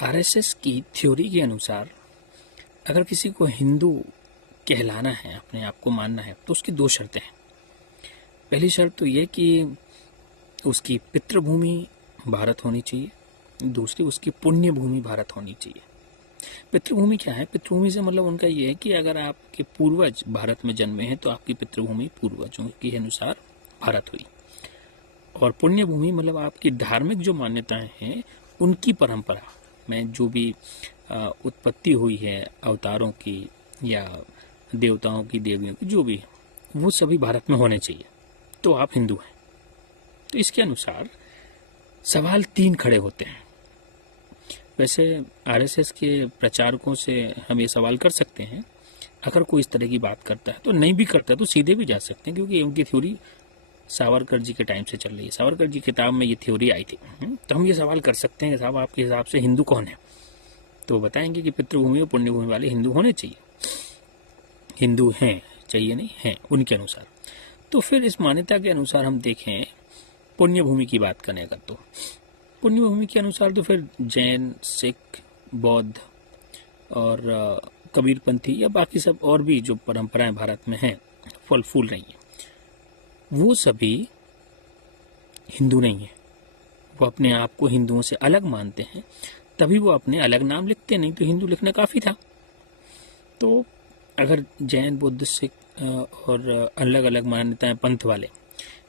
RSS की theory के अनुसार अगर किसी को हिंदू कहलाना है, अपने आप को मानना है, तो उसकी दो शर्तें हैं। पहली शर्त तो ये कि उसकी पितृभूमि भारत होनी चाहिए, दूसरी उसकी पुण्य भूमि भारत होनी चाहिए। पितृभूमि क्या है? पितृभूमि से मतलब उनका ये है कि अगर आपके पूर्वज भारत में जन्मे हैं तो आपकी पितृभूमि पूर्वजों के अनुसार भारत हुई। और पुण्य भूमि मतलब आपकी धार्मिक जो मान्यताएं हैं उनकी परंपरा में जो भी उत्पत्ति हुई है अवतारों की या देवताओं की, देवियों की, जो भी, वो सभी भारत में होने चाहिए, तो आप हिंदू हैं। तो इसके अनुसार सवाल तीन खड़े होते हैं। वैसे आरएसएस के प्रचारकों से हम ये सवाल कर सकते हैं, अगर कोई इस तरह की बात करता है तो नहीं भी करता है तो सीधे भी जा सकते हैं, क्योंकि उनकी थ्योरी सावरकर जी के टाइम से चल रही है। सावरकर जी की किताब में ये थ्योरी आई थी। तो हम ये सवाल कर सकते हैं कि साहब आपके हिसाब से हिंदू कौन है? तो बताएंगे कि पितृभूमि और पुण्यभूमि वाले हिंदू होने चाहिए। हिंदू हैं, चाहिए नहीं, हैं उनके अनुसार। तो फिर इस मान्यता के अनुसार हम देखें, पुण्य भूमि की बात करें अगर, तो पुण्य भूमि के अनुसार तो फिर जैन, सिख, बौद्ध और कबीरपंथी या बाकी सब और भी जो परंपराएं भारत में हैं, फल फूल रही हैं, वो सभी हिंदू नहीं है। वो अपने आप को हिंदुओं से अलग मानते हैं, तभी वो अपने अलग नाम लिखते, नहीं तो हिंदू लिखना काफ़ी था। तो अगर जैन, बुद्ध, सिख और अलग अलग मान्यताएं पंथ वाले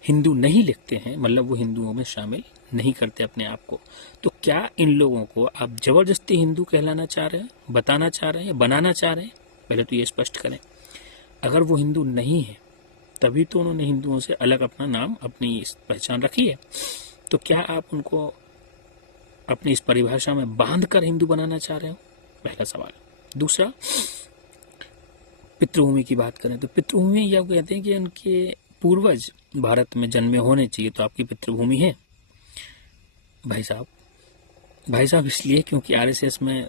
हिंदू नहीं लिखते हैं, मतलब वो हिंदुओं में शामिल नहीं करते अपने आप को, तो क्या इन लोगों को आप जबरदस्ती हिंदू कहलाना चाह रहे हैं, बताना चाह रहे हैं, बनाना चाह रहे हैं? पहले तो ये स्पष्ट करें। अगर वो हिंदू नहीं है तभी तो उन्होंने हिंदुओं से अलग अपना नाम, अपनी पहचान रखी है। तो क्या आप उनको अपनी इस परिभाषा में बांध कर हिंदू बनाना चाह रहे हो? पहला सवाल। दूसरा, पितृभूमि की बात करें तो पितृभूमि यह कहते हैं कि उनके पूर्वज भारत में जन्मे होने चाहिए, तो आपकी पितृभूमि है। भाई साहब इसलिए क्योंकि आरएसएस में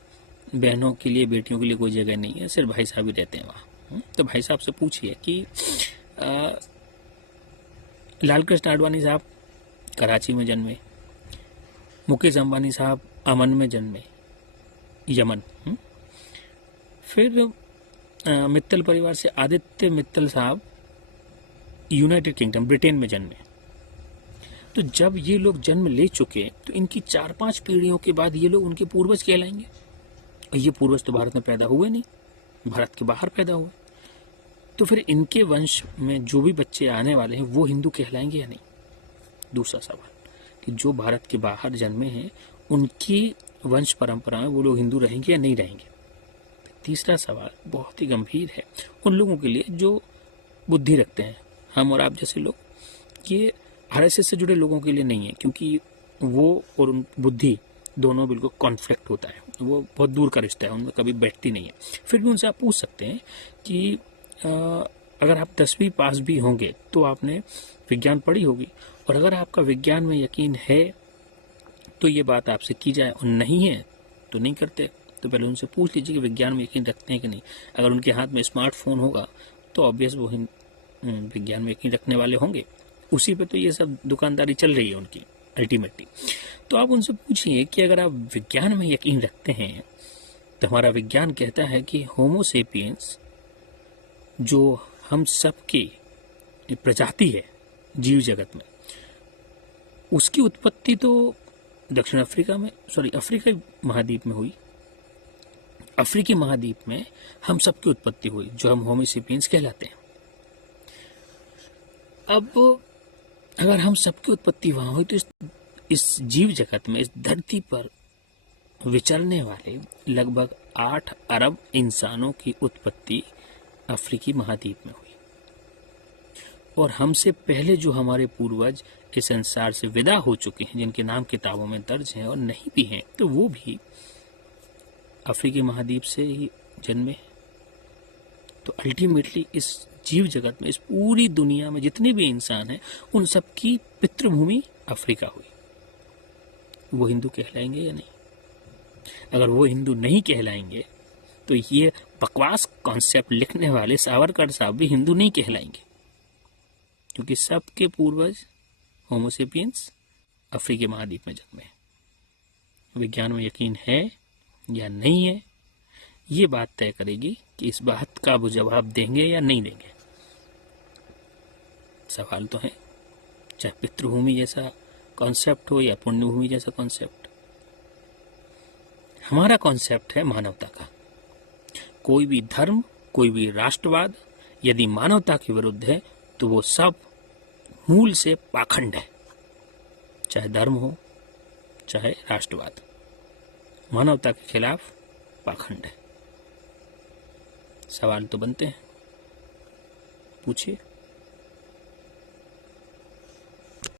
बहनों के लिए, बेटियों के लिए कोई जगह नहीं है, सिर्फ भाई साहब ही रहते हैं वहाँ। तो भाई साहब से पूछिए कि लाल कृष्ण आडवाणी साहब कराची में जन्मे, मुकेश अंबानी साहब अमन में जन्मे, यमन। फिर मित्तल परिवार से आदित्य मित्तल साहब यूनाइटेड किंगडम, ब्रिटेन में जन्मे। तो जब ये लोग जन्म ले चुके तो इनकी 4-5 पीढ़ियों के बाद ये लोग उनके पूर्वज कहलाएंगे। और ये पूर्वज तो भारत में पैदा हुए नहीं, भारत के बाहर पैदा हुए। तो फिर इनके वंश में जो भी बच्चे आने वाले हैं वो हिंदू कहलाएंगे या नहीं? दूसरा सवाल कि जो भारत के बाहर जन्मे हैं उनकी वंश परंपराएं, वो लोग हिंदू रहेंगे या नहीं रहेंगे? तीसरा सवाल बहुत ही गंभीर है उन लोगों के लिए जो बुद्धि रखते हैं, हम और आप जैसे लोग। ये आरएसएस से जुड़े लोगों के लिए नहीं है, क्योंकि वो और बुद्धि दोनों बिल्कुल कॉन्फ्लिक्ट होता है, वो बहुत दूर का रिश्ता है, उनमें कभी बैठती नहीं है। फिर भी उनसे आप पूछ सकते हैं कि अगर आप 10वीं पास भी होंगे तो आपने विज्ञान पढ़ी होगी, और अगर आपका विज्ञान में यकीन है तो ये बात आपसे की जाए, और नहीं है तो नहीं करते। तो पहले उनसे पूछ लीजिए कि विज्ञान में यकीन रखते हैं कि नहीं। अगर उनके हाथ में स्मार्टफोन होगा तो ऑब्वियस वो विज्ञान में यकीन रखने वाले होंगे। उसी पे तो ये सब दुकानदारी चल रही है उनकी अल्टीमेटली। तो आप उनसे पूछिए कि अगर आप विज्ञान में यकीन रखते हैं तो हमारा विज्ञान कहता है कि होमो सेपियंस, जो हम सबकी प्रजाति है जीव जगत में, उसकी उत्पत्ति तो दक्षिण अफ्रीका में, अफ्रीका महाद्वीप में हुई। अफ्रीकी महाद्वीप में हम सबकी उत्पत्ति हुई, जो हम होमो सेपियंस कहलाते हैं। अब अगर हम सबकी उत्पत्ति वहां हुई तो इस जीव जगत में, इस धरती पर विचरने वाले लगभग 8 अरब इंसानों की उत्पत्ति अफ्रीकी महाद्वीप में हुई। और हमसे पहले जो हमारे पूर्वज इस संसार से विदा हो चुके हैं, जिनके नाम किताबों में दर्ज हैं और नहीं भी हैं, तो वो भी अफ्रीकी महाद्वीप से ही जन्मे। तो अल्टीमेटली इस जीव जगत में, इस पूरी दुनिया में जितने भी इंसान हैं, उन सबकी पितृभूमि अफ्रीका हुई। वो हिंदू कहलाएंगे या नहीं? अगर वो हिंदू नहीं कहलाएंगे तो ये बकवास कॉन्सेप्ट लिखने वाले सावरकर साहब भी हिंदू नहीं कहलाएंगे, क्योंकि सबके पूर्वज होमोसेपियंस अफ्रीकी महाद्वीप में जन्मे। विज्ञान में यकीन है या नहीं है, ये बात तय करेगी कि इस बात का वो जवाब देंगे या नहीं देंगे। सवाल तो है, चाहे पितृभूमि जैसा कॉन्सेप्ट हो या पुण्यभूमि जैसा कॉन्सेप्ट। हमारा कॉन्सेप्ट है मानवता का। कोई भी धर्म, कोई भी राष्ट्रवाद यदि मानवता के विरुद्ध है तो वो सब मूल से पाखंड है, चाहे धर्म हो चाहे राष्ट्रवाद, मानवता के खिलाफ पाखंड है। सवाल तो बनते हैं, पूछिए।